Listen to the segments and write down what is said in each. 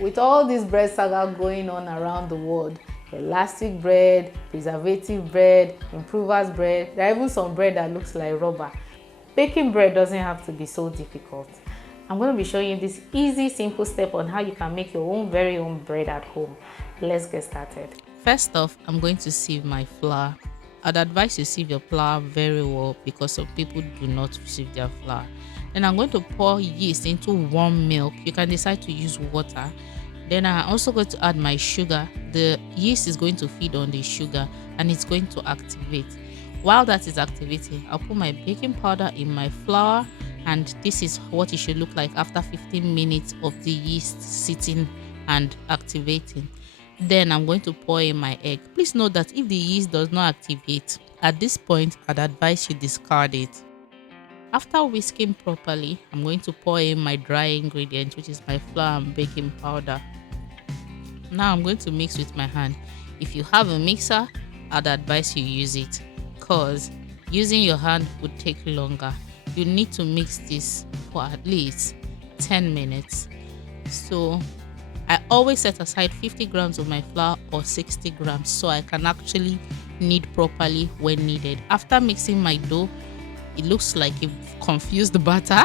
With all this bread saga going on around the world, elastic bread, preservative bread, improvers bread, there are even some bread that looks like rubber. Baking bread doesn't have to be so difficult. I'm going to be showing you this easy, simple step on how you can make your own very own bread at home. Let's get started. First off, I'm going to sieve my flour. I'd advise you sieve your flour very well because some people do not sieve their flour. Then I'm going to pour yeast into warm milk. You can decide to use water. Then I'm also going to add my sugar. The yeast is going to feed on the sugar and it's going to activate. While that is activating, I'll put my baking powder in my flour, and this is what it should look like after 15 minutes of the yeast sitting and activating. Then I'm going to pour in my egg. Please note that if the yeast does not activate, at this point I'd advise you discard it. After whisking properly, I'm going to pour in my dry ingredient, which is my flour and baking powder. Now I'm going to mix with my hand. If you have a mixer, I'd advise you use it, because using your hand would take longer. You need to mix this for at least 10 minutes. So I always set aside 50 grams of my flour or 60 grams so I can actually knead properly when needed. After mixing my dough, it looks like you've confused the batter.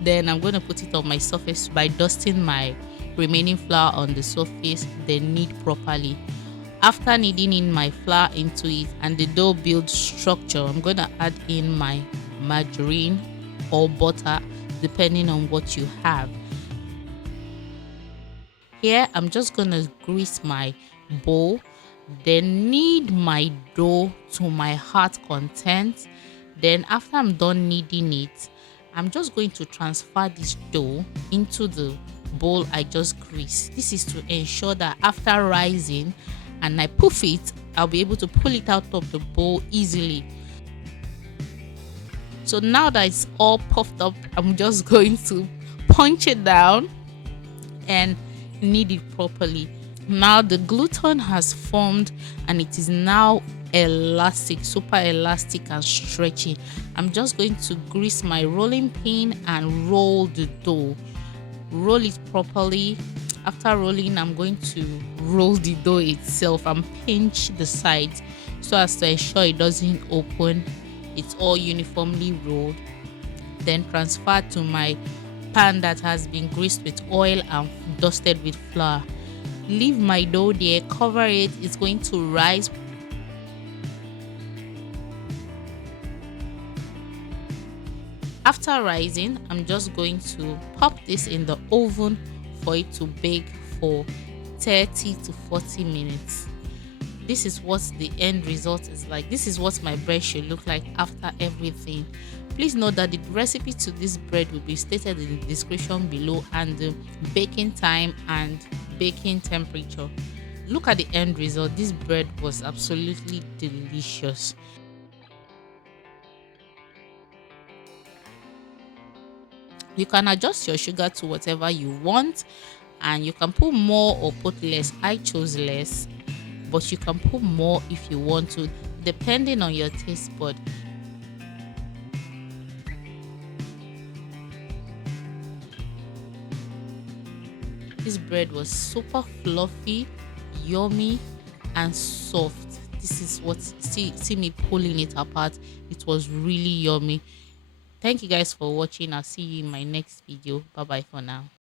Then I'm going to put it on my surface by dusting my remaining flour on the surface, then knead properly. After kneading in my flour into it and the dough builds structure, I'm going to add in my margarine or butter depending on what you have. Here I'm just going to grease my bowl, then knead my dough to my heart content. Then after I'm done kneading it, I'm just going to transfer this dough into the bowl I just greased. This is to ensure that after rising and I poof it, I'll be able to pull it out of the bowl easily. So now that it's all puffed up, I'm just going to punch it down and knead it properly. Now the gluten has formed and it is now elastic, super elastic and stretchy. I'm just going to grease my rolling pin and roll the dough. Roll it properly. After rolling, I'm going to roll the dough itself and pinch the sides so as to ensure it doesn't open. It's all uniformly rolled. Then transfer to my pan that has been greased with oil and dusted with flour. Leave my dough there, cover it. It's going to rise. After rising, I'm just going to pop this in the oven for it to bake for 30 to 40 minutes. This is what the end result is like. This is what my bread should look like after everything. Please note that the recipe to this bread will be stated in the description below, and the baking time and baking temperature. Look at the end result. This bread was absolutely delicious. You can adjust your sugar to whatever you want, and you can put more or put less. I chose less, but you can put more if you want to, depending on your taste bud. This bread was super fluffy, yummy and soft. This is what, see me pulling it apart. It was really yummy. Thank you guys for watching. I'll see you in my next video. Bye bye for now.